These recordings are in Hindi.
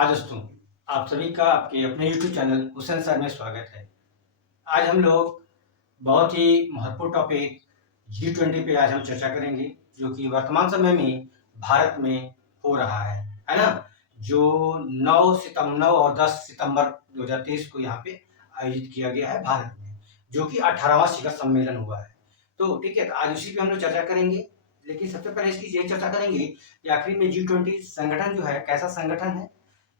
हाँ दोस्तों, आप सभी का आपके अपने यूट्यूब चैनल हुसैन सर में स्वागत है। आज हम लोग बहुत ही महत्वपूर्ण टॉपिक G20 पे आज हम चर्चा करेंगे, जो कि वर्तमान समय में भारत में हो रहा है ना? जो 9 और 10 सितंबर 2023 को यहाँ पे आयोजित किया गया है भारत में, जो कि 18वां शिखर सम्मेलन हुआ है। तो ठीक है, तो आज उसी पे हम लोग चर्चा करेंगे। लेकिन सबसे पहले इसकी ये चर्चा करेंगे कि आखिर में G20 संगठन जो है, कैसा संगठन है?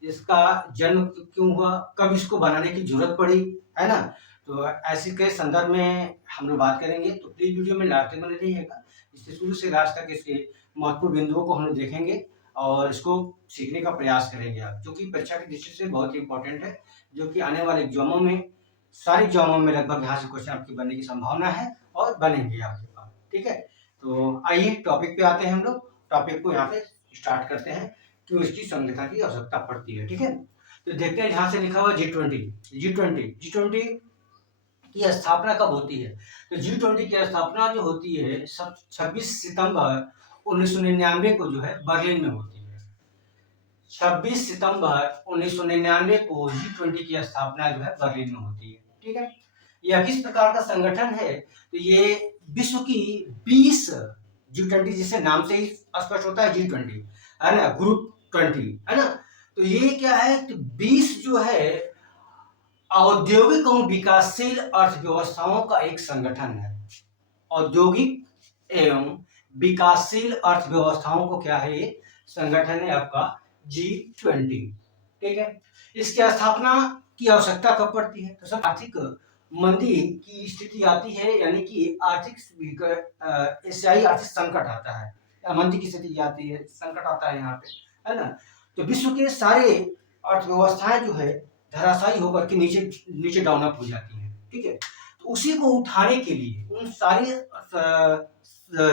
इसका जन्म क्यों हुआ? कब इसको बनाने की ज़रूरत पड़ी, है ना? तो ऐसे के संदर्भ में हम लोग बात करेंगे, तो प्लीज़ वीडियो में लास्ट तक बने रहिएगा। इससे शुरू से लास्ट तक इसके महत्वपूर्ण बिंदुओं को हम लोग देखेंगे और इसको सीखने का प्रयास करेंगे आप, जो कि परीक्षा की दृष्टि से बहुत ही इम्पोर्टेंट है, जो कि आने वाले एग्ज़ामों में, सारे एग्ज़ामों में लगभग यहाँ से क्वेश्चन आपके बनने की संभावना है और बनेंगे आपके पास, ठीक है? तो आइए टॉपिक पे आते हैं हम लोग। टॉपिक को यहाँ पे स्टार्ट करते हैं, क्यों इसकी संगठन की आवश्यकता पड़ती है, ठीक है? तो देखते हैं यहाँ से लिखा हुआ G20 की स्थापना कब होती है? तो G20 की स्थापना जो होती है 26 सितंबर 1999 को जो है बर्लिन में होती है। 26 सितंबर 1999 को G20 की स्थापना जो है बर्लिन में होती है, ठीक है? यह किस प्रकार का संगठन है? तो ये विश्व की 20 G20, जिससे नाम से ही स्पष्ट होता है G20, है ना? ग्रुप 20, है ना? तो ये क्या है? तो 20 जो है औद्योगिक और विकासशील अर्थव्यवस्थाओं का एक संगठन है। औद्योगिक एवं विकासशील अर्थव्यवस्थाओं को क्या है? ये संगठन है आपका G20, ठीक है? इसकी स्थापना की आवश्यकता कब पड़ती है? तो सब आर्थिक मंदी की स्थिति आती है, यानी कि एशियाई आर्थिक संकट आता है, या मंदी की स्थिति आती है, संकट आता है यहाँ पे, है ना? तो विश्व के सारे अर्थव्यवस्थाएं जो है धराशायी होकर के नीचे नीचे डाउन अप हो जाती हैं, ठीक है? तो उसी को उठाने के लिए उन सारे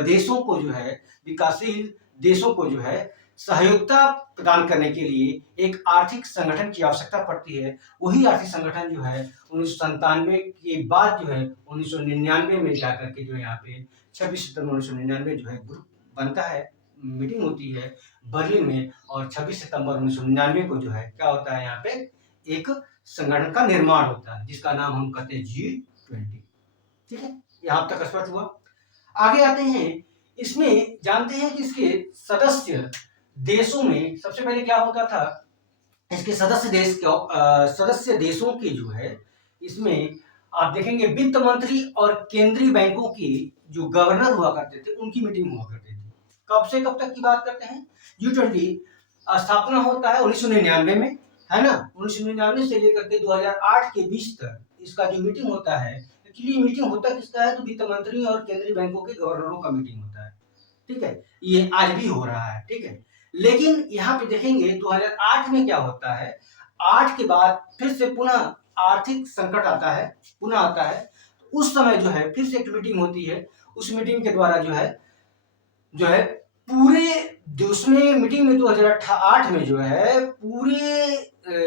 देशों को जो है, विकासशील देशों को जो है सहयोगिता प्रदान करने के लिए एक आर्थिक संगठन की आवश्यकता पड़ती है। वही आर्थिक संगठन जो है 1997 के बाद जो है 1999 में जाकर के जो यहाँ पे 26 सितंबर 1999 जो है ग्रुप बनता है, मीटिंग होती है बर्लिन में, और 26 सितंबर 1999 को जो है क्या होता है, यहाँ पे एक संगठन का निर्माण होता है, जिसका नाम हम कहते हैं G20, ठीक है? यहाँ तक स्पष्ट हुआ। आगे आते हैं, इसमें जानते हैं कि इसके सदस्य देशों में सबसे पहले क्या होता था? इसके सदस्य देशों के जो है, इसमें आप देखेंगे वित्त मंत्री और केंद्रीय बैंकों की जो गवर्नर हुआ करते थे, उनकी मीटिंग हुआ करती थी। कब से कब तक की बात करते हैं? G20 स्थापना होता है 1999 में, है ना? 1999 से लेकर के 2008 के बीच तक इसका जो मीटिंग होता है, एक्चुअली मीटिंग होता किसका है? तो वित्त मंत्री और केंद्रीय बैंकों के गवर्नरों का मीटिंग होता है, ठीक है? ये आज भी हो रहा है, ठीक है? लेकिन यहाँ पे देखेंगे 2008 में क्या होता है, 8 के बाद फिर से पुनः आर्थिक संकट आता है, पुनः आता है। उस समय जो है फिर से एक मीटिंग होती है, उस मीटिंग के द्वारा जो है पूरे उसमें मीटिंग में 2008 में जो है पूरे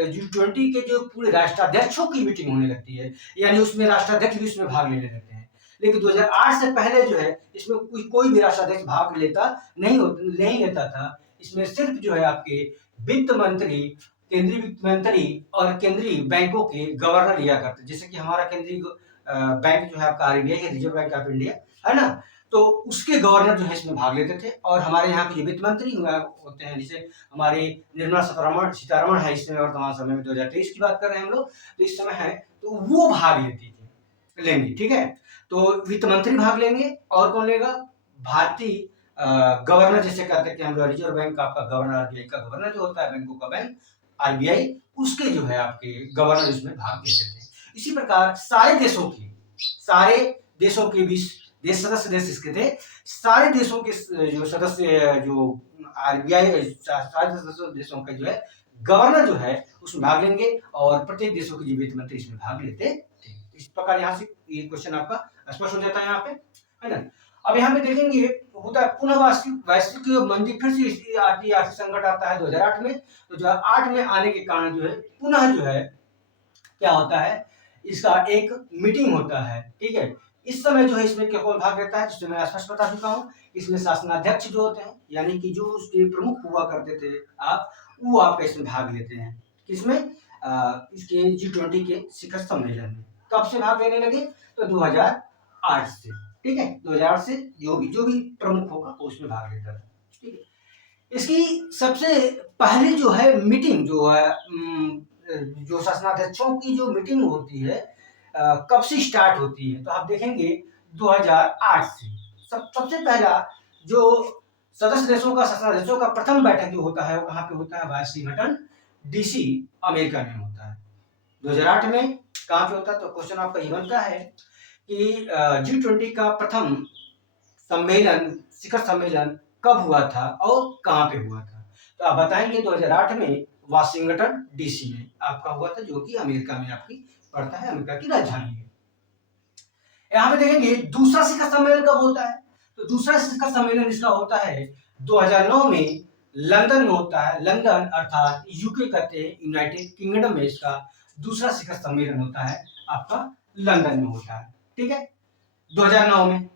G20 के जो पूरे राष्ट्राध्यक्षों की मीटिंग होने लगती है, यानी उसमें राष्ट्राध्यक्ष भी उसमें भाग लेने लगते हैं। लेकिन 2008 से पहले जो है इसमें कोई भी राष्ट्राध्यक्ष भाग नहीं लेता था। इसमें सिर्फ जो है आपके वित्त मंत्री, केंद्रीय वित्त मंत्री और केंद्रीय बैंकों के गवर्नर लिया करते, जैसे कि हमारा केंद्रीय बैंक जो है आपका RBI है, रिजर्व बैंक ऑफ इंडिया, है ना? तो उसके गवर्नर जो है इसमें भाग लेते थे, और हमारे यहाँ के जो वित्त मंत्री होते हैं, जैसे हमारी निर्मला सीतारमण है इस समय वर्तमान समय में, 2023 की बात कर रहे हैं हम लोग, तो इस समय है, तो वो भाग लेंगे, ठीक है? तो वित्त मंत्री भाग लेंगे, और कौन लेगा? भारतीय गवर्नर, जैसे कहते हैं कि हम लोग रिजर्व बैंक का आपका गवर्नर, RBI का गवर्नर जो होता है, बैंकों का बैंक RBI, उसके जो है आपके गवर्नर इसमें भाग लेते थे। इसी प्रकार सारे देशों के बीच सदस्य देश इसके थे, सारे देशों के जो सदस्य जो RBI, सारे सदस्य देशों के जो है गवर्नर जो है उसमें भाग लेंगे, और प्रत्येक देशों के जो वित्त मंत्री इसमें भाग लेते थे। इस प्रकार यहाँ से ये क्वेश्चन आपका स्पष्ट हो जाता है यहाँ पे, है ना? अब यहाँ पे देखेंगे होता है पुनः वैश्विक मंदी फिर से आती है, आर्थिक संकट आता है 2008 में। तो 2008 में आने के कारण जो है पुनः जो है क्या होता है, इसका एक मीटिंग होता है, ठीक है? इस समय जो है इसमें क्या कौन भाग लेता है, जिसमें मैं स्पष्ट बता चुका हूँ। इसमें शासनाध्यक्ष जो होते हैं, यानी कि जो उसके प्रमुख हुआ करते थे आप, वो आपका इसमें भाग लेते हैं। किसमें? इसके G20 के शिखर सम्मेलन में। कब से भाग लेने लगे? तो 2008 से, ठीक है, 2008 से जो भी प्रमुख होगा वो उसमें भाग लेता था, ठीक है। इसकी सबसे पहली जो है मीटिंग जो है जो शासनाध्यक्षों की जो मीटिंग होती है कब से स्टार्ट होती है? तो आप देखेंगे 2008 से। सबसे पहला जो सदस्य देशों का शासनाध्यक्षों का प्रथम बैठक जो होता है वो कहाँ पे होता है? वाशिंगटन DC अमेरिका में होता है। 2008 में कहाँ पे होता है? तो क्वेश्चन आपका ये बनता है कि G20 का प्रथम सम्मेलन, शिखर सम्मेलन कब हुआ था और कहाँ पे हुआ था? तो आप बताएंगे 2008 में वाशिंगटन DC में आपका हुआ था, जो कि अमेरिका में आपकी पड़ता है, अमेरिका की राजधानी है। यहाँ पे देखेंगे दूसरा शिखर सम्मेलन कब होता है? तो दूसरा शिखर सम्मेलन इसका होता है 2009 में लंदन में होता है। लंदन अर्थात यूके कहते हैं, यूनाइटेड किंगडम में इसका दूसरा शिखर सम्मेलन होता है, आपका लंदन में होता है, ठीक है, 2009 में।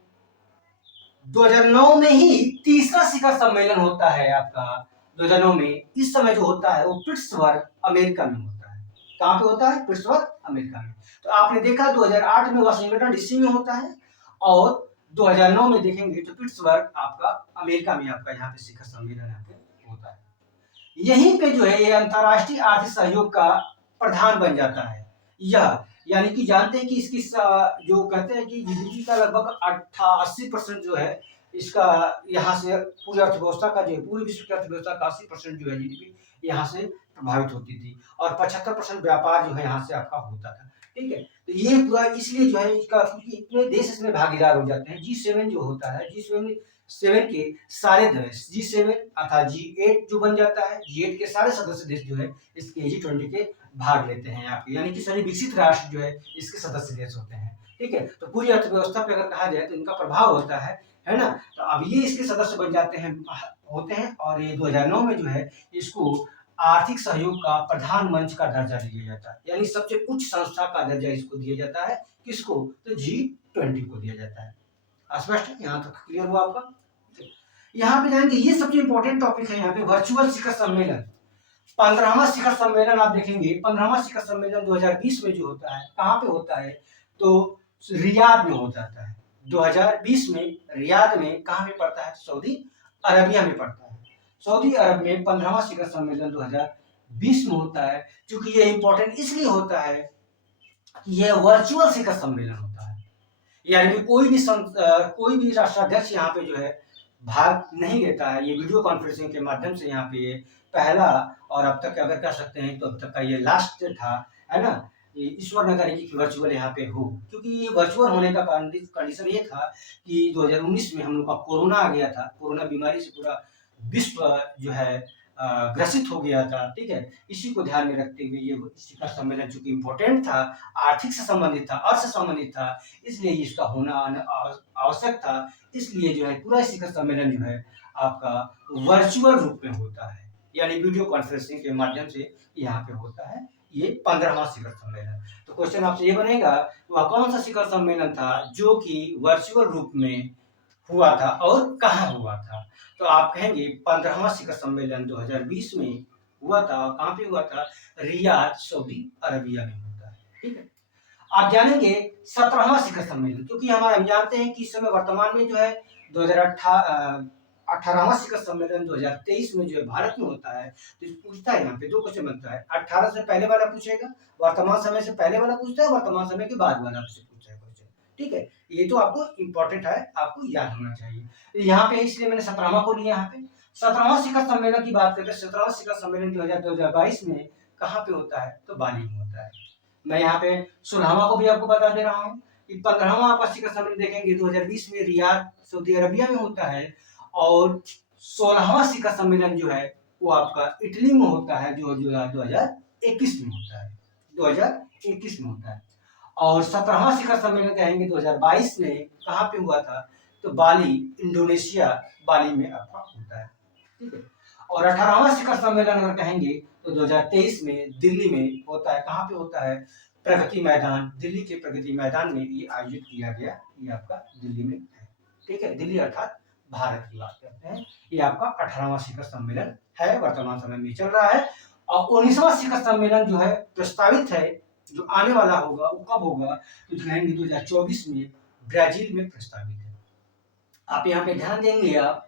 2009 में ही तीसरा शिखर सम्मेलन होता है आपका 2009 में। इस समय जो होता है वो पिट्सबर्ग अमेरिका में होता है। कहाँ पे होता है? पिट्सबर्ग अमेरिका में। तो आपने देखा 2008 में वाशिंगटन DC में होता है और 2009 में देखेंगे तो पिट्सबर्ग आपका अमेरिका में आपका यहाँ पे शिखर सम्मेलन यहाँ पे होता है। यहीं पे जो है ये अंतर्राष्ट्रीय आर्थिक सहयोग का प्रधान बन जाता है। यह यानी कि जानते हैं कि इसकी जो कहते हैं कि GDP का लगभग 80% जो है इसका यहाँ से पूरी अर्थव्यवस्था का जो है, पूरी विश्व की अर्थव्यवस्था का 80% जो है GDP यहाँ से प्रभावित होती थी और 75% व्यापार जो है यहाँ से आपका होता था, ठीक है। तो ये पूरा इसलिए जो है इसका, क्योंकि इतने देश इसमें भागीदार हो जाते हैं। G7 जो होता है, G7 के सारे देश, G7 अर्थात G8 जो बन जाता है, G8 के सारे सदस्य देश जो है इसके G20 के भाग लेते हैं आपके, यानी कि सभी विकसित राष्ट्र जो है इसके सदस्य देश होते हैं, ठीक है। तो पूरी अर्थव्यवस्था पे अगर कहा जाए तो इनका प्रभाव होता है ना। तो अब ये इसके सदस्य बन जाते हैं, होते हैं, और ये 2009 में जो है इसको आर्थिक सहयोग का प्रधान मंच का दर्जा दिया जाता है, यानी सबसे उच्च संस्था का दर्जा इसको दिया जाता है। किसको? तो G20 को दिया जाता है। स्पष्ट है? यहाँ तक क्लियर हुआ आपका? यहाँ पे जाएंगे, ये सबसे इंपॉर्टेंट टॉपिक है यहाँ पे, वर्चुअल शिखर सम्मेलन। 15वां शिखर सम्मेलन आप देखेंगे, 15वां शिखर सम्मेलन 2020 में जो होता है, कहाँ पे होता है? तो रियाद में हो जाता है। 2020 में रियाद में कहाँ पे पड़ता है? सऊदी अरबिया में पड़ता है। सऊदी अरब में 15वां शिखर सम्मेलन 2020 में होता है। क्योंकि ये इंपॉर्टेंट इसलिए होता है कि यह वर्चुअल शिखर सम्मेलन होता है, यानी कि कोई भी राष्ट्राध्यक्ष यहाँ पे जो है भाग नहीं लेता है। ये वीडियो कॉन्फ्रेंसिंग के माध्यम से यहाँ पे पहला और अब तक अगर कह सकते हैं तो अब तक का ये लास्ट था, है ना। ईश्वर न करे कि वर्चुअल यहाँ पे हो, क्योंकि ये वर्चुअल होने का कंडीशन ये था कि 2019 में हम लोग का कोरोना आ गया था। कोरोना बीमारी से पूरा विश्व जो है ग्रसित हो गया था, ठीक है। इसी को ध्यान में रखते हुए ये शिखर सम्मेलन चूंकि इम्पोर्टेंट था, आर्थिक से संबंधित था, अर्थ से संबंधित था, इसलिए इसका होना आवश्यक था। इसलिए जो है पूरा शिखर सम्मेलन जो है आपका वर्चुअल रूप में होता है, यानी वीडियो कॉन्फ्रेंसिंग के माध्यम से यहाँ पे होता है ये 15वां शिखर सम्मेलन। तो क्वेश्चन आपसे ये बनेगा, वह कौन सा शिखर सम्मेलन था जो कि वर्चुअल रूप में हुआ था और कहाँ हुआ था? तो आप कहेंगे 15वां शिखर सम्मेलन 2020 में हुआ था। कहाँ पे हुआ था? रियाद, सऊदी अरबिया में होता है, ठीक है। आप जानेंगे 17वां शिखर सम्मेलन, क्योंकि हम जानते हैं कि इस समय वर्तमान में जो है 2018वां शिखर सम्मेलन 2023 में जो है भारत में होता है। तो पूछता है यहाँ पे दो क्वेश्चन बनता है, 18 से पहले वाला पूछेगा, वर्तमान समय से पहले वाला पूछता है, वर्तमान समय के बाद वाला आपसे पूछता है क्वेश्चन, ठीक है। ये तो आपको इंपॉर्टेंट है, आपको याद होना चाहिए। यहाँ पे इसलिए मैंने 17वां को लिया। यहाँ पे 17वां शिखर सम्मेलन की बात करते हैं। 17वां शिखर सम्मेलन 2022 में कहाँ पे होता है? तो बाली में होता है। मैं यहाँ पे 16वां को भी आपको बता दे रहा हूँ कि 15वां आपका शिखर सम्मेलन देखेंगे 2020 में रियाद, सऊदी अरबिया में होता है, और 16वां शिखर सम्मेलन जो है वो आपका इटली में होता है, जो 2021 में होता है, 2021 में होता है। और 17वां शिखर सम्मेलन कहेंगे 2022 में कहाँ पे हुआ था? तो बाली, इंडोनेशिया, बाली में आपका होता है, ठीक है। और 18वां शिखर सम्मेलन अगर कहेंगे तो 2023 में दिल्ली में होता है। कहाँ पे होता है? प्रगति मैदान, दिल्ली के प्रगति मैदान में ये आयोजित किया गया। ये आपका दिल्ली में है, ठीक है, दिल्ली अर्थात भारत की बात करते हैं। ये आपका 18वां शिखर सम्मेलन है, वर्तमान समय में चल रहा है। और 19वां शिखर सम्मेलन जो है प्रस्तावित है, जो आने वाला होगा वो कब होगा तो दिखाएंगे 2024 में ब्राजील में प्रस्तावित है। आप यहाँ पे ध्यान देंगे, आप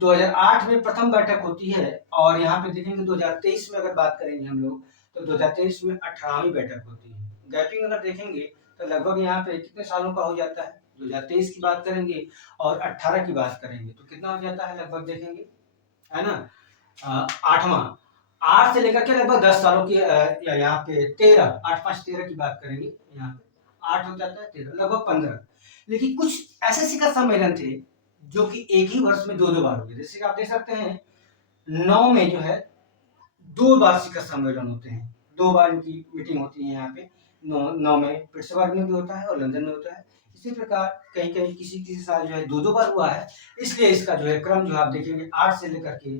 2008 में प्रथम बैठक होती है और यहाँ पे देखेंगे 2023 में अगर बात करेंगे हम लोग तो 2023 में 18वीं बैठक होती है। गैपिंग अगर देखेंगे तो लगभग यहाँ पे कितने सालों का हो जाता है, 2023 की बात करेंगे और 18 की बात करेंगे तो कितना हो जाता है लगभग देखेंगे, है ना, 8वां, 8 से लेकर के लगभग 10 सालों की यहाँ पे 13, 8 5 13 की बात करेंगे, यहाँ पे 8 हो जाता है 13, लगभग 15। लेकिन कुछ ऐसे शिखर सम्मेलन थे जो कि एक ही वर्ष में 2-2 बार हुए। जैसे कि आप देख सकते हैं 9 में जो है 2 बार शिखर सम्मेलन होते हैं, 2 बार इनकी मीटिंग होती है यहाँ पे। 9 में पिट्सबर्ग में भी होता है और लंदन में होता है। इसी प्रकार कहीं कहीं किसी किसी साल जो है 2-2 बार हुआ है, इसलिए इसका जो है क्रम जो आप देखेंगे 8 से लेकर के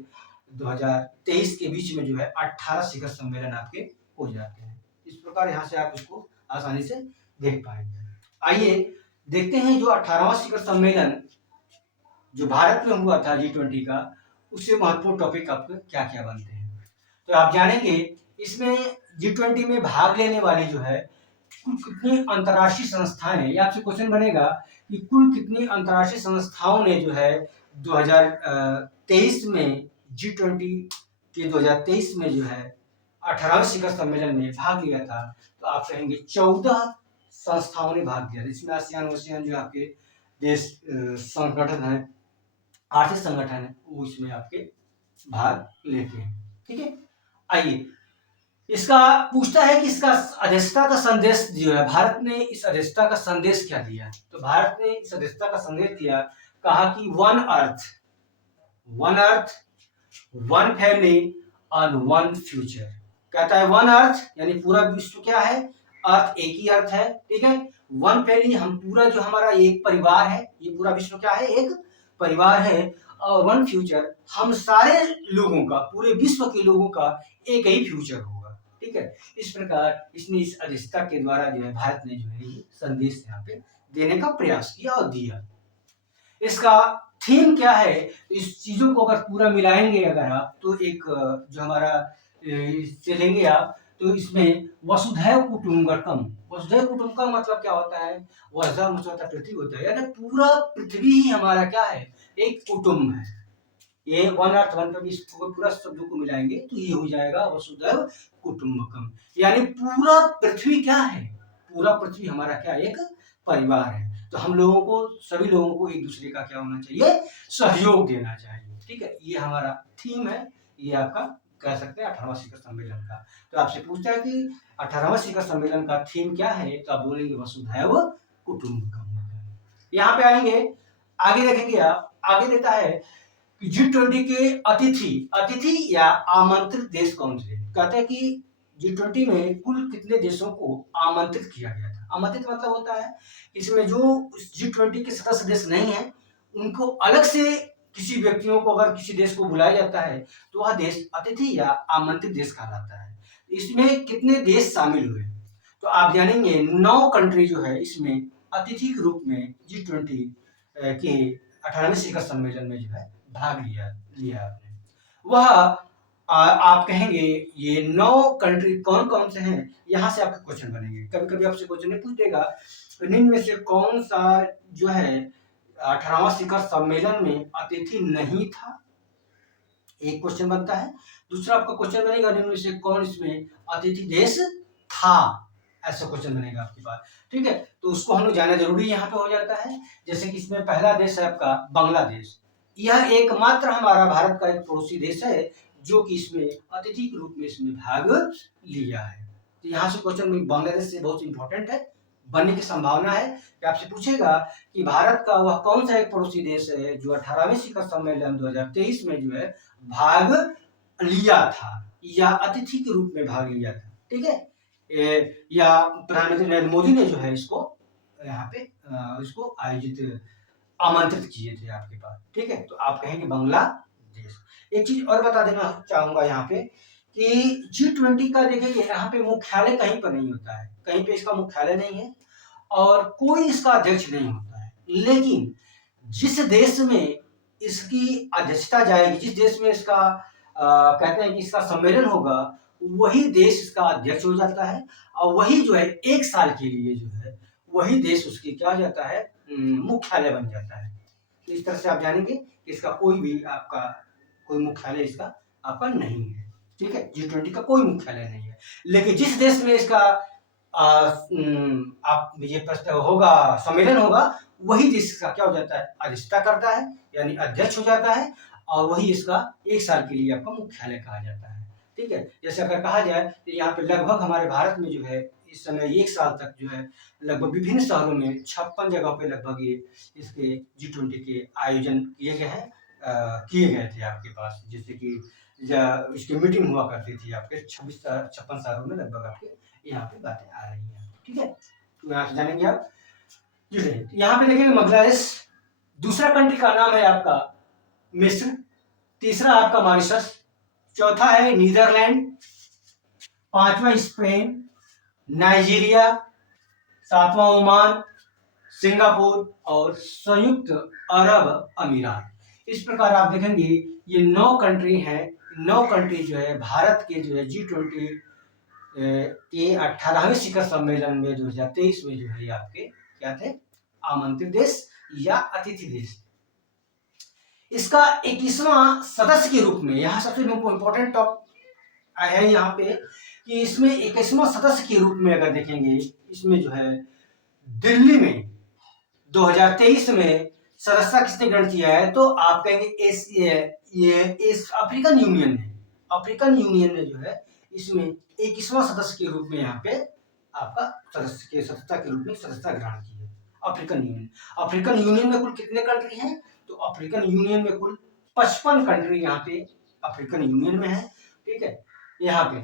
2023 के बीच में जो है 18 शिखर सम्मेलन आपके हो जाते हैं। इस प्रकार यहाँ से आप इसको आसानी से देख पाएंगे। आइए देखते हैं जो 18वां शिखर सम्मेलन जो भारत में हुआ था G20 का, उससे महत्वपूर्ण टॉपिक आपके क्या क्या बनते हैं। तो आप जानेंगे इसमें G20 में भाग लेने वाली जो है कुल कितनी अंतर्राष्ट्रीय संस्थाएं, ये आपसे क्वेश्चन बनेगा कि कुल कितनी अंतर्राष्ट्रीय संस्थाओं ने जो है 2023 में G20 के 2023 में जो है 18वें शिखर सम्मेलन में भाग लिया था। तो आप कहेंगे 14 संस्थाओं ने भाग लिया। इसमें आसियान ओसियान जो आपके देश संगठन है, आर्थिक संगठन है, वो इसमें आपके भाग लेते हैं। ठीक है, आइए इसका पूछता है कि इसका अध्यक्षता का संदेश जो है, भारत ने इस अध्यक्षता का संदेश क्या दिया। तो भारत ने इस अध्यक्षता का संदेश दिया, कहा कि वन अर्थ, वन फैमिली और वन फ्यूचर। कहता है वन अर्थ यानी पूरा विश्व क्या है, अर्थ एक ही अर्थ है, ठीक है। वन फैमिली हम पूरा जो हमारा एक परिवार है, ये पूरा विश्व क्या है, एक परिवार है। और वन फ्यूचर हम सारे लोगों का, पूरे विश्व के लोगों का एक ही फ्यूचर होगा, ठीक है। इस प्रकार इसने इस अध्यक्षता के द्वारा जो है भारत ने जो है ये संदेश यहाँ पे देने का प्रयास किया और दिया। इसका थीम क्या है, इस चीजों को अगर पूरा मिलाएंगे अगर आप तो एक जो हमारा चलेंगे आप तो इसमें वसुधैव कुटुंबकम, वसुधैव कुटुंबकम मतलब क्या होता है, वसुधा मतलब होता है पृथ्वी होता है, यानी पूरा पृथ्वी ही हमारा क्या है, एक कुटुंब है। ये वन अर्थ वन पर पूरा शब्दों को मिलाएंगे तो ये हो जाएगा वसुधैव कुटुंबकम, यानी पूरा पृथ्वी क्या है, पूरा पृथ्वी हमारा क्या एक परिवार है। तो हम लोगों को, सभी लोगों को एक दूसरे का क्या होना चाहिए, सहयोग देना चाहिए, ठीक है। ये हमारा थीम है, ये आपका कह सकते हैं 18वां शिखर सम्मेलन का। तो आपसे पूछता है कि 18वां शिखर सम्मेलन का थीम क्या है, तो आप बोलेंगे वसुधैव कुटुंबकम। यहाँ पे आएंगे, आगे देखेंगे आप, आगे देता है कि G20 के अतिथि या आमंत्रित देश कौन थे। कहते हैं कि G20 में कुल कितने देशों को आमंत्रित किया गया था। आमंत्रित मतलब होता है इसमें जो G20 के सदस्य देश नहीं है उनको अलग से किसी व्यक्तियों को अगर किसी देश को बुलाया जाता है तो वह देश अतिथि या आमंत्रित देश कहलाता है। इसमें कितने देश शामिल हुए, तो आप जानेंगे 9 कंट्री जो है इसमें अतिथि के रूप में G20 के 18वें शिखर सम्मेलन में जो है भाग लिया आपने। वह आप कहेंगे ये 9 कंट्री कौन कौन से हैं, यहाँ से आपके क्वेश्चन बनेंगे। कभी कभी आपसे क्वेश्चन नहीं पूछ देगा निम्न में से कौन सा जो है 18वां शिखर सम्मेलन में अतिथि नहीं था, एक क्वेश्चन बनता है। दूसरा आपका क्वेश्चन बनेगा निम्न में से कौन इसमें अतिथि देश था, ऐसा क्वेश्चन बनेगा आपके पास, ठीक है। तो उसको हम लोग जानना जरूरी यहाँ पे हो जाता है। जैसे कि इसमें पहला देश है आपका बांग्लादेश, यह एकमात्र हमारा भारत का एक पड़ोसी देश है जो कि इसमें अतिथि के रूप में इसमें भाग लिया है। तो यहाँ से क्वेश्चन बांग्लादेश से बहुत इंपॉर्टेंट है, बनने की संभावना है कि आपसे पूछेगा कि भारत का वह कौन सा एक पड़ोसी देश है जो 18वें शिखर सम्मेलन 2023 में जो है भाग लिया था या अतिथि के रूप में भाग लिया था, ठीक है। या प्रधानमंत्री नरेंद्र मोदी ने जो है इसको यहाँ पे इसको आयोजित आमंत्रित किए थे आपके पास, ठीक है। तो आप कहेंगे बांग्लादेश। एक चीज और बता देना चाहूंगा यहाँ पे कि G20 का देखिए यहाँ पे मुख्यालय कहीं पर नहीं होता है, कहीं पे इसका मुख्यालय नहीं है और कोई इसका अध्यक्ष नहीं होता है। लेकिन जिस देश में इसकी अध्यक्षता जाएगी, जिस देश में इसका कहते हैं कि इसका सम्मेलन होगा, वही देश इसका अध्यक्ष हो जाता है और वही जो है 1 साल के लिए जो है वही देश उसकी क्या हो जाता है, मुख्यालय बन जाता है। तो इस तरह से आप जानेंगे कि इसका कोई भी आपका कोई मुख्यालय इसका आपका नहीं है, ठीक है। G20 का कोई मुख्यालय नहीं है, लेकिन जिस देश में इसका आप ये प्रश्न होगा, सम्मेलन होगा, वही देश इसका क्या हो जाता है, अध्यक्षता करता है, यानी अध्यक्ष हो जाता है और वही इसका 1 साल के लिए आपका मुख्यालय कहा जाता है, ठीक है। जैसे अगर कहा जाए तो यहाँ पे लगभग हमारे भारत में जो है इस समय 1 साल तक जो है लगभग विभिन्न शहरों में 56 जगहों पे लगभग ये इसके G20 के आयोजन किए गए हैं, किए गए थे आपके पास, जैसे कि इसकी मीटिंग हुआ करती थी आपके 56 शहरों में लगभग आपके यहाँ पे बातें आ रही हैं, ठीक है। तो यहाँ से जानेंगे आप यहाँ पे देखेंगे बांग्लादेश, दूसरा कंट्री का नाम है आपका मिस्र, तीसरा आपका मॉरिशस, चौथा है नीदरलैंड, पांचवा स्पेन, नाइजीरिया, सातवां ओमान, सिंगापुर और संयुक्त अरब अमीरात। इस प्रकार आप देखेंगे ये 9 कंट्री हैं। 9 कंट्री जो है भारत के जो है G20 के 18वें शिखर सम्मेलन में 2023 में जो है आपके क्या थे, आमंत्रित देश या अतिथि देश। इसका 21वां सदस्य के रूप में, यहाँ सबसे इम्पोर्टेंट टॉप है यहाँ पे कि इसमें 21वां सदस्य के रूप में अगर देखेंगे, इसमें जो है दिल्ली में 2023 में सदस्यता किसने ग्रहण किया है, तो आप कहेंगे इस अफ्रीकन यूनियन ने, अफ्रीकन यूनियन ने जो है इसमें 21वां सदस्य के रूप में यहाँ पे आपका सदस्यता के रूप में सदस्यता ग्रहण की है अफ्रीकन यूनियन। अफ्रीकन यूनियन में कुल कितने कंट्री हैं, तो अफ्रीकन यूनियन में कुल 55 कंट्री यहाँ पे अफ्रीकन यूनियन में है, ठीक है। यहाँ पे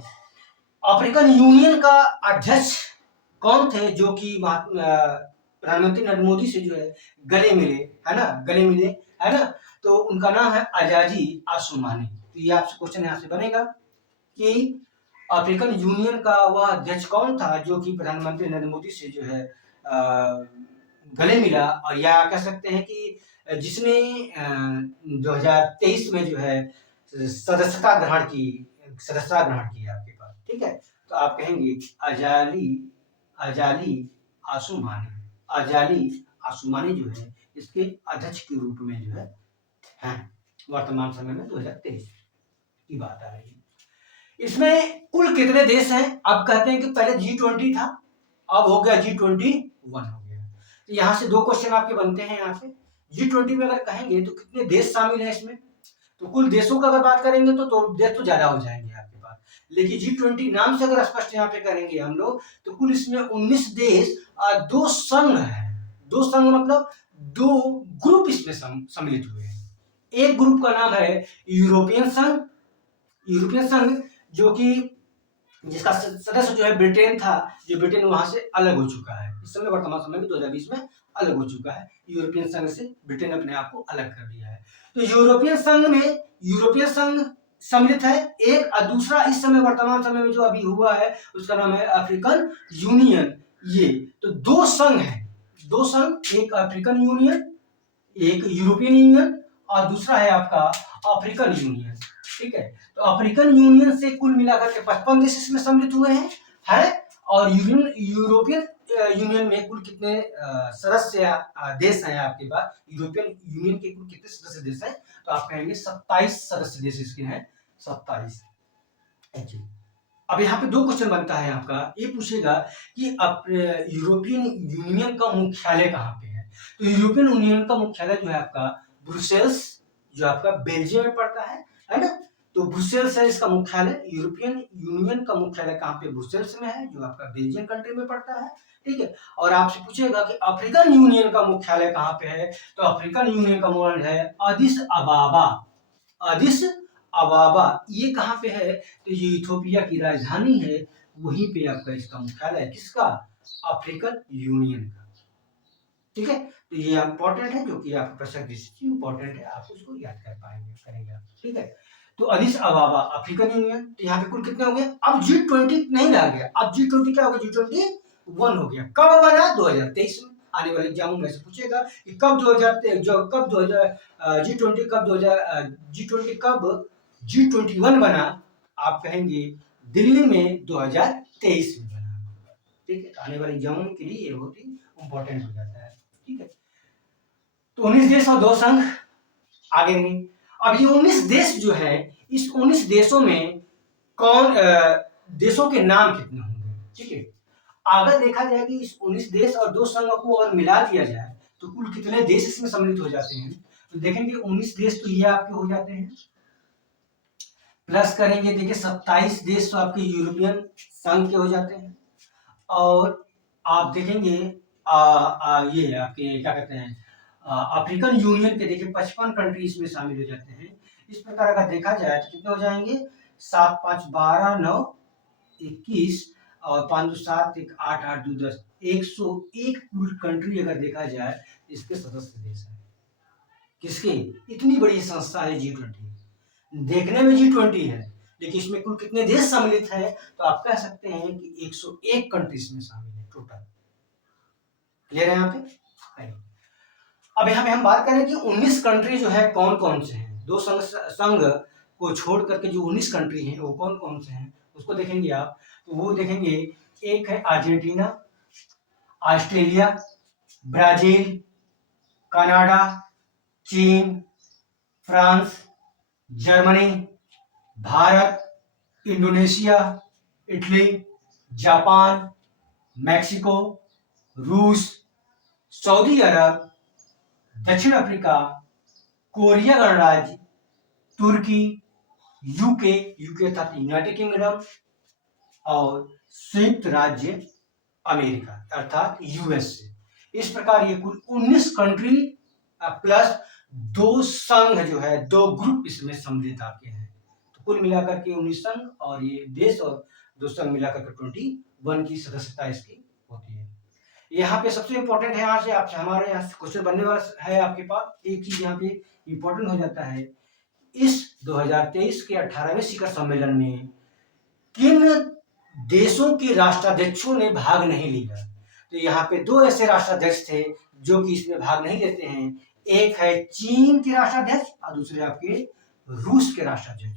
अफ्रीकन यूनियन का अध्यक्ष कौन थे, जो कि प्रधानमंत्री नरेंद्र मोदी से जो है गले मिले, है ना, गले मिले, है ना, तो उनका नाम है अजाजी आसुमानी। तो ये आपसे क्वेश्चन यहाँ से बनेगा कि अफ्रीकन यूनियन का वह अध्यक्ष कौन था जो कि प्रधानमंत्री नरेंद्र मोदी से जो है गले मिला, और या कह सकते हैं कि जिसने 2023 में जो है सदस्यता ग्रहण की आपके पास, ठीक है। तो आप कहेंगे अजाली आसुमानी जो है इसके अध्यक्ष के रूप में जो है वर्तमान समय में 2023 की बात आ रही है। इसमें कुल कितने देश हैं, अब कहते हैं कि पहले G20 था, अब हो गया G21 हो गया। तो यहाँ से 2 क्वेश्चन आपके बनते हैं। यहाँ से G20 में अगर कहेंगे तो कितने देश शामिल हैं इसमें, तो कुल देशों का अगर बात करेंगे तो देश तो ज्यादा हो जाएंगे आपके पास, लेकिन G20 नाम से अगर स्पष्ट यहाँ पे करेंगे हम लोग तो कुल इसमें 19 देश और 2 संघ है। 2 संघ मतलब 2 ग्रुप इसमें सम्मिलित हुए हैं। एक ग्रुप का नाम है यूरोपियन संघ जो कि जिसका सदस्य जो है ब्रिटेन था, जो ब्रिटेन वहां से अलग हो चुका है, इस समय वर्तमान समय में 2020 में अलग हो चुका है। यूरोपियन संघ से ब्रिटेन अपने आप को अलग कर दिया है। तो यूरोपियन संघ सम्मिलित है एक, और दूसरा इस समय वर्तमान समय में जो अभी हुआ है उसका नाम है अफ्रीकन यूनियन। ये तो 2 संघ है, 2 संघ, एक अफ्रीकन यूनियन, एक यूरोपियन यूनियन और दूसरा है आपका अफ्रीकन यूनियन, ठीक है। तो अफ्रीकन यूनियन से कुल मिलाकर के 55 देश इसमें सम्मिलित हुए हैं और यूरोपियन यूनियन में कुल कितने सदस्य देश हैं आपके पास, यूरोपियन यूनियन के कुल कितने सदस्य देश हैं, तो आप कहेंगे 27 सदस्य देश इसके हैं, 27। अब यहाँ पे 2 क्वेश्चन बनता है आपका, ये पूछेगा कि यूरोपियन यूनियन का मुख्यालय कहाँ पे है। तो यूरोपियन यूनियन का मुख्यालय जो है आपका ब्रुसेल्स, जो आपका बेल्जियम में पड़ता है ना, तो ब्रुसेल्स है इसका मुख्यालय। यूरोपियन यूनियन का मुख्यालय कहाँ पे, ब्रुसेल्स में है, जो आपका बेल्जियम कंट्री में पड़ता है, ठीक है। और आपसे पूछेगा कि अफ्रीकन यूनियन का मुख्यालय कहाँ पे है, तो अफ्रीकन यूनियन का मुख्यालय है अदिस अबाबा। ये कहाँ पे है, तो ये इथोपिया की राजधानी है, वहीं पे आपका इसका मुख्यालय है, किसका, अफ्रीकन यूनियन का, ठीक है। तो ये इंपॉर्टेंट है, जो कि आपका प्रश्न दृष्टि इंपॉर्टेंट है, आप उसको याद करेंगे, ठीक है। तो अदिस अबाबा अफ्रीकन यूनियन, तो यहाँ पे कुल कितने हो गए, अब G20 नहीं रह गया, अब G20 क्या हो गया, G21 हो गया। कब बना, 2023 में, आने वाले एग्जामों में से पूछेगा कि कब 2000 जो कब 2000 G20 कब 2000 G20 कब G21 बना, आप कहेंगे दिल्ली में 2023 में बना। ठीक है, आने वाले एग्जामों के लिए ये बहुत ही इंपॉर्टेंट हो जाता है। ठीक है, तो 19 देश और 2 संघ आगे नहीं। अब ये 19 देश जो है, इस 19 देशों में कौन देशों के नाम कितने होंगे? ठीक है, अगर देखा जाए कि इस 19 देश और 2 संघ को अगर मिला दिया जाए तो कुल कितने देश इसमें सम्मिलित हो जाते हैं, तो देखेंगे 19 देश तो ये आपके हो जाते हैं, प्लस करेंगे देखिए 27 देश तो आपके यूरोपियन संघ के हो जाते हैं, और आप देखेंगे ये आपके क्या कहते हैं अफ्रीकन यूनियन के देखिए 55 कंट्री इसमें शामिल हो जाते हैं। इस प्रकार अगर देखा जाए तो कितने हो जाएंगे, 7 5 12 9 21 और 5 2 7 1 8 8 2 10 101 कुल कंट्री अगर देखा जाए इसके सदस्य देश है। किसके? इतनी बड़ी संस्था है G20। देखने में G20 है लेकिन इसमें कुल कितने देश सम्मिलित हैं, तो आप कह सकते हैं कि 101 कंट्रीज में शामिल है टोटल। क्लियर है यहाँ पे? अब यहाँ पे हम बात करें कि 19 कंट्री जो है कौन कौन से हैं, 2 संघ को छोड़ करके जो 19 कंट्री हैं वो कौन कौन से हैं उसको देखेंगे आप, तो वो देखेंगे एक है अर्जेंटीना, ऑस्ट्रेलिया, ब्राजील, कनाडा, चीन, France, Germany, Bharat, Indonesia, Italy, Japan, Mexico, रूस, सऊदी अरब, दक्षिण अफ्रीका, कोरिया गणराज्य, तुर्की, यूके अर्थात यूनाइटेड किंगडम, और संयुक्त राज्य अमेरिका अर्थात यूएसए। इस प्रकार ये कुल 19 कंट्री प्लस 2 संघ जो है, 2 ग्रुप इसमें सम्मिलित आपके हैं, तो कुल मिलाकर के 19 संघ और ये देश और 2 संघ मिलाकर के 21 की सदस्यता इसकी होती है। यहाँ पे सबसे इंपॉर्टेंट है, यहाँ से आपसे हमारे यहाँ क्वेश्चन बनने वाला है आपके पास, एक चीज यहाँ पे इंपॉर्टेंट हो जाता है, इस 2023 के 18वें शिखर सम्मेलन में किन देशों के राष्ट्राध्यक्षों ने भाग नहीं लिया? तो यहाँ पे 2 ऐसे राष्ट्राध्यक्ष थे जो कि इसमें भाग नहीं लेते हैं, एक है चीन के राष्ट्राध्यक्ष और दूसरे आपके रूस के राष्ट्राध्यक्ष।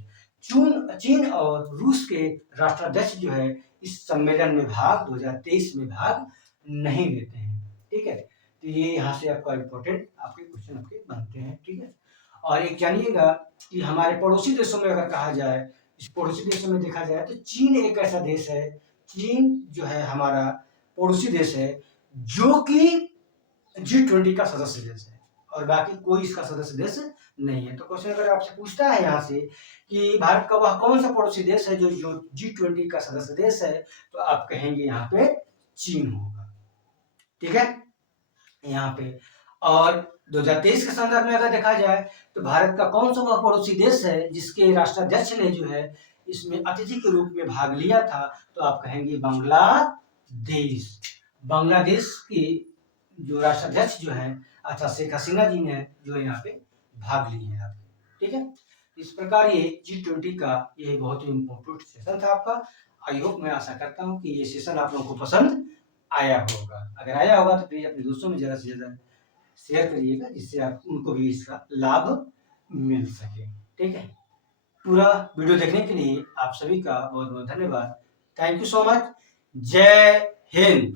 चीन और रूस के राष्ट्राध्यक्ष जो है इस सम्मेलन में 2023 में भाग नहीं लेते हैं। ठीक है, तो ये यहाँ से आपका इंपॉर्टेंट आपके क्वेश्चन आपके बनते हैं। ठीक है, और एक जानिएगा कि हमारे पड़ोसी देशों में अगर कहा जाए, इस पड़ोसी देशों में देखा जाए तो चीन एक ऐसा देश है, चीन जो है हमारा पड़ोसी देश है जो कि G20 का सदस्य देश है और बाकी कोई इसका सदस्य देश नहीं है। तो क्वेश्चन अगर आपसे पूछता है यहाँ से कि भारत का वह कौन सा पड़ोसी देश है जो G20 का सदस्य देश है, तो आप कहेंगे यहाँ पे चीन होगा। ठीक है, यहाँ पे। और 2023 के संदर्भ में अगर देखा जाए तो भारत का कौन सा वह पड़ोसी देश है जिसके राष्ट्राध्यक्ष ने जो है इसमें अतिथि के रूप में भाग लिया था, तो आप कहेंगे बांग्लादेश। बांग्लादेश की जो राष्ट्राध्यक्ष जो है अर्थात शेख हसीना जी ने जो है यहाँ पे भाग ली है। ठीक है, इस प्रकार ये G20 का ये बहुत ही इम्पोर्टेंट सेशन था आपका। आई होप, मैं आशा करता हूँ कि ये सेशन आप लोगों को पसंद आया होगा। अगर आया होगा तो प्लीज अपने दोस्तों में ज़्यादा से ज़्यादा शेयर करिएगा जिससे आप उनको भी इसका लाभ मिल सके। ठीक है, पूरा वीडियो देखने के लिए आप सभी का बहुत बहुत धन्यवाद। Thank you so much. जय हिंद।